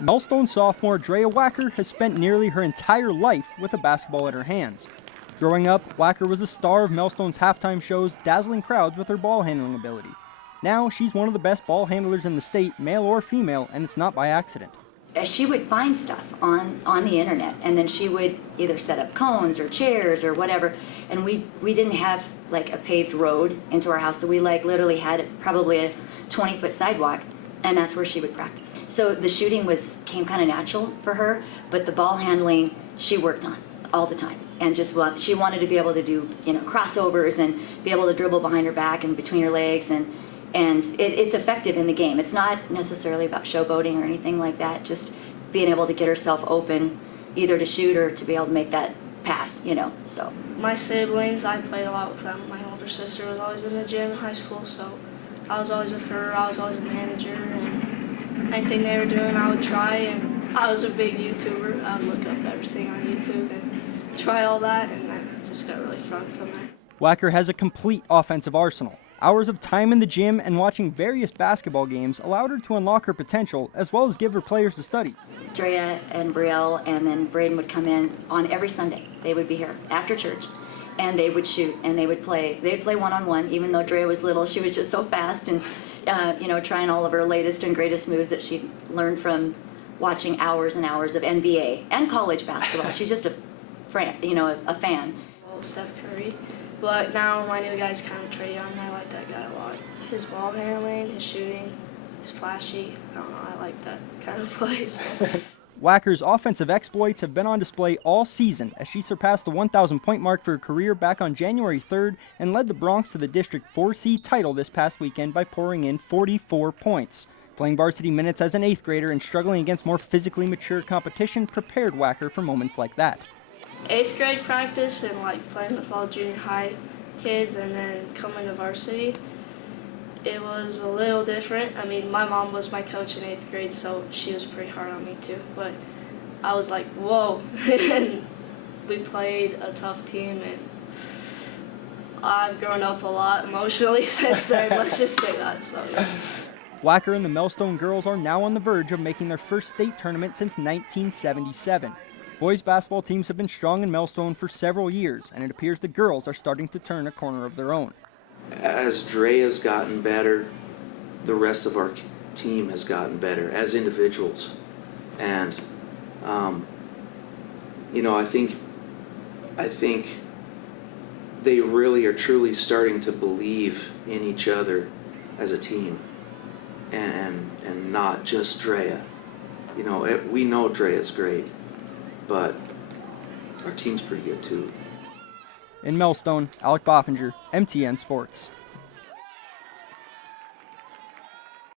Melstone sophomore Draya Wacker has spent nearly her entire life with a basketball in her hands. Growing up, Wacker was a star of Melstone's halftime shows, dazzling crowds with her ball handling ability. Now, she's one of the best ball handlers in the state, male or female, and it's not by accident. She would find stuff on the internet, and then she would either set up cones or chairs or whatever, and we didn't have like a paved road into our house, so we like literally had probably a 20-foot sidewalk, and that's where she would practice. So the shooting came kind of natural for her, but the ball handling she worked on all the time, and she wanted to be able to do crossovers and be able to dribble behind her back and between her legs, and it's effective in the game. It's not necessarily about showboating or anything like that, just being able to get herself open either to shoot or to be able to make that pass, so. My siblings, I played a lot with them. My older sister was always in the gym in high school, so I was always with her. I was always a manager, and anything they were doing I would try, and I was a big YouTuber. I would look up everything on YouTube and try all that, and then just got really fun from there. Wacker has a complete offensive arsenal. Hours of time in the gym and watching various basketball games allowed her to unlock her potential, as well as give her players to study. Draya and Brielle and then Braden would come in on every Sunday. They would be here after church, and they would shoot, and they would play. They'd play one-on-one. Even though Draya was little, she was just so fast and trying all of her latest and greatest moves that she learned from watching hours and hours of NBA and college basketball. She's just a fan. Steph Curry. But now my new guy's kind of Trey Young. I like that guy a lot. His ball handling, his shooting, he's flashy. I don't know, I like that kind of play. So. Wacker's offensive exploits have been on display all season as she surpassed the 1,000-point mark for her career back on January 3rd and led the Bronx to the District 4C title this past weekend by pouring in 44 points. Playing varsity minutes as an 8th grader and struggling against more physically mature competition prepared Wacker for moments like that. 8th grade practice and playing with all junior high kids, and then coming to varsity, it was a little different. I mean, my mom was my coach in 8th grade, so she was pretty hard on me too. But I was like, whoa. And we played a tough team, and I've grown up a lot emotionally since then. Let's just say that. So yeah. Wacker and the Melstone girls are now on the verge of making their first state tournament since 1977. Boys basketball teams have been strong in Melstone for several years, and it appears the girls are starting to turn a corner of their own. As Draya's gotten better, the rest of our team has gotten better as individuals. And, I think they really are truly starting to believe in each other as a team, and not just Draya. We know Draya's great, but our team's pretty good too. In Melstone, Alec Boffinger, MTN Sports.